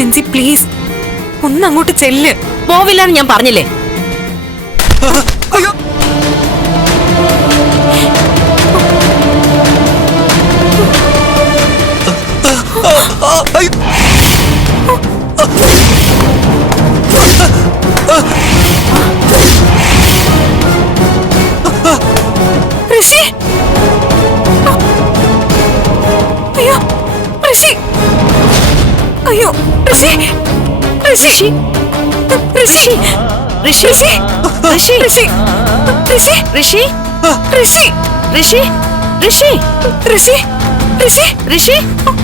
Jincy please. ഒന്ന് അങ്ങോട്ട് ചെല്ല്. പോവില്ലാന്ന് ഞാൻ പറഞ്ഞില്ലേ? ഋഷി ഋഷി ഋഷി ഋഷി ഋഷി ഋഷി ഋഷി ഋഷി ഋഷി ഋഷി ഋഷി ഋഷി ഋഷി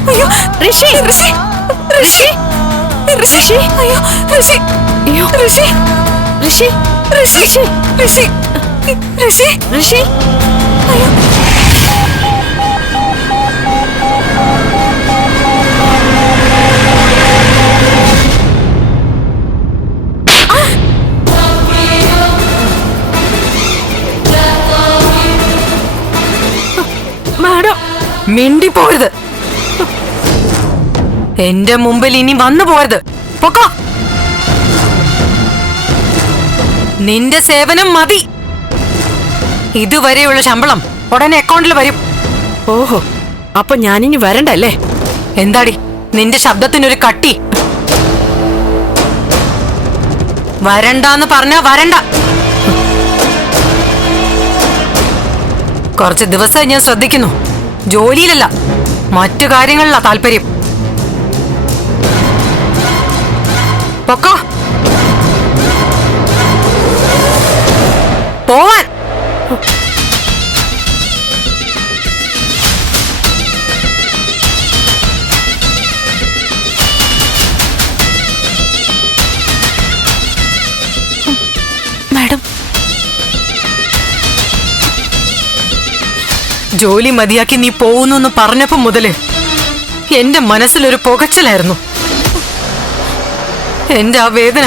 അയ്യോ ഋഷി ഋഷി ഋഷി ഋഷി അയ്യോ ഋഷി അയ്യോ ഋഷി ഋഷി ഋഷി ഋഷി ഋഷി ഋഷി അയ്യോ മിണ്ടി പോരുത് എന്റെ മുമ്പിൽ ഇനി വന്നു പോരുത്. പൊക്കോ. നിന്റെ സേവനം മതി. ഇതുവരെയുള്ള ശമ്പളം ഉടനെ അക്കൗണ്ടിൽ വരും. ഓഹോ അപ്പൊ ഞാനിനി വരണ്ടല്ലേ? എന്താടി നിന്റെ ശബ്ദത്തിനൊരു കട്ടി. വരണ്ടെന്ന് പറഞ്ഞാ വരണ്ട. കുറച്ച് ദിവസമായി ഞാൻ ശ്രദ്ധിക്കുന്നു. ജോലിയിലല്ല. മറ്റു കാര്യങ്ങളിലാ താല്പര്യം. പോവാൻ. മാഡം ജോലി മതിയാക്കി നീ പോകുന്നു എന്ന് പറഞ്ഞപ്പോ മുതൽ എന്റെ മനസ്സിലൊരു പുകച്ചിലായിരുന്നു. എന്റെ ആ വേദന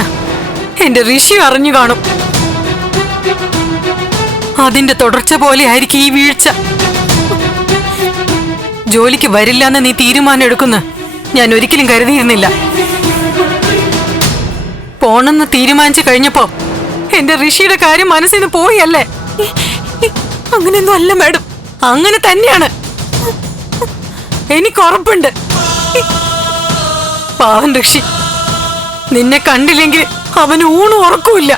എന്റെ ഋഷി അറിഞ്ഞു കാണും. അതിന്റെ തുടർച്ച പോലെ ആയിരിക്കും ഈ വീഴ്ച. ജോലിക്ക് വരില്ല എന്ന് നീ തീരുമാനം എടുക്കുന്ന ഞാൻ ഒരിക്കലും കരുതിയിരുന്നില്ല. പോണെന്ന് തീരുമാനിച്ചു കഴിഞ്ഞപ്പോ എന്റെ ഋഷിയുടെ കാര്യം മനസ്സിന് പോയി പോയല്ലേ അങ്ങനെയൊന്നും അല്ല മാഡം. അങ്ങനെ തന്നെയാണ്. എനിക്ക് ഉറപ്പുണ്ട്. പാവൻ ഋഷി. നിന്നെ കണ്ടില്ലെങ്കിൽ അവന് ഊണ് ഉറക്കുമില്ല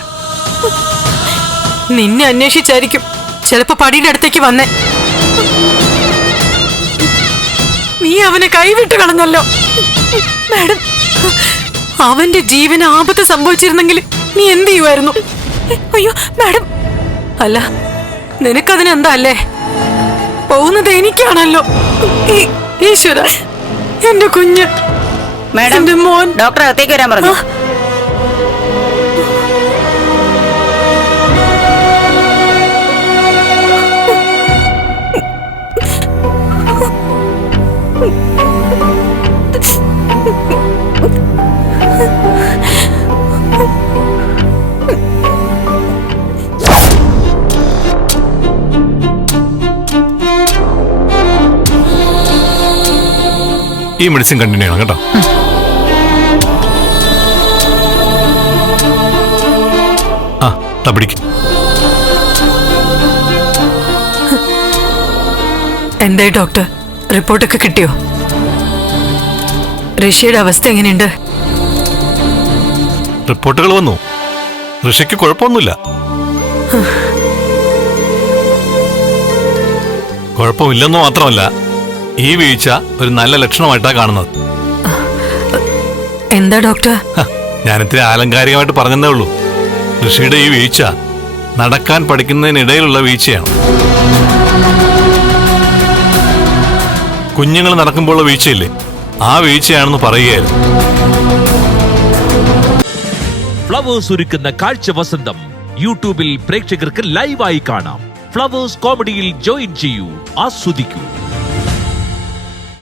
നിന്നെ അന്വേഷിച്ചായിരിക്കും ചിലപ്പോ പടിയുടെ അടുത്തേക്ക് വന്നേ. നീ അവനെ കൈവിട്ട് കളഞ്ഞല്ലോ. മാഡം അവന്റെ ജീവന് ആപത്ത് സംഭവിച്ചിരുന്നെങ്കിൽ നീ എന്ത് ചെയ്യുമായിരുന്നു അയ്യോ മാഡം. അല്ല നിനക്കതിനെന്താ അല്ലേ? പോകുന്നത് എനിക്കാണല്ലോ. ഈശ്വര എന്റെ കുഞ്ഞ് മാഡം മോൻ. ഡോക്ടർ അകത്തേക്ക് വരാൻ പറഞ്ഞു. ഈ മെഡിസിൻ കണ്ടിന്യൂ ചെയ്യണം കേട്ടോ. ആ ദാ പിടിക്ക്. എന്തായി ഡോക്ടർ റിപ്പോർട്ടൊക്കെ കിട്ടിയോ? ഋഷിയുടെ അവസ്ഥ എങ്ങനെയുണ്ട്? റിപ്പോർട്ടുകൾ വന്നു. ഋഷിക്ക് കുഴപ്പമൊന്നുമില്ല. കുഴപ്പമില്ലെന്ന് മാത്രമല്ല ഈ വീഴ്ച ഒരു നല്ല ലക്ഷണമായിട്ടാ കാണുന്നത്. എന്താ ഡോക്ടർ? ഞാൻ ഞാനിത്തിരി ആലങ്കാരികമായിട്ട് പറഞ്ഞതേ ഉള്ളൂ. ഋഷിയുടെ ഈ വീഴ്ച നടക്കാൻ പഠിക്കുന്നതിനിടയിലുള്ള വീഴ്ചയാണ്. കുഞ്ഞുങ്ങൾ നടക്കുമ്പോഴുള്ള വീഴ്ചയില്ലേ? ആ വീഴ്ചയാണെന്ന് പറയുകയായിരുന്നു. ഫ്ലവേഴ്സ് ഒരുക്കുന്ന കാഴ്ച വസന്തം യൂട്യൂബിൽ പ്രേക്ഷകർക്ക് ലൈവായി കാണാം. ഫ്ലവേഴ്സ് കോമഡിയിൽ ജോയിൻ ചെയ്യൂ ആസ്വദിക്കൂ.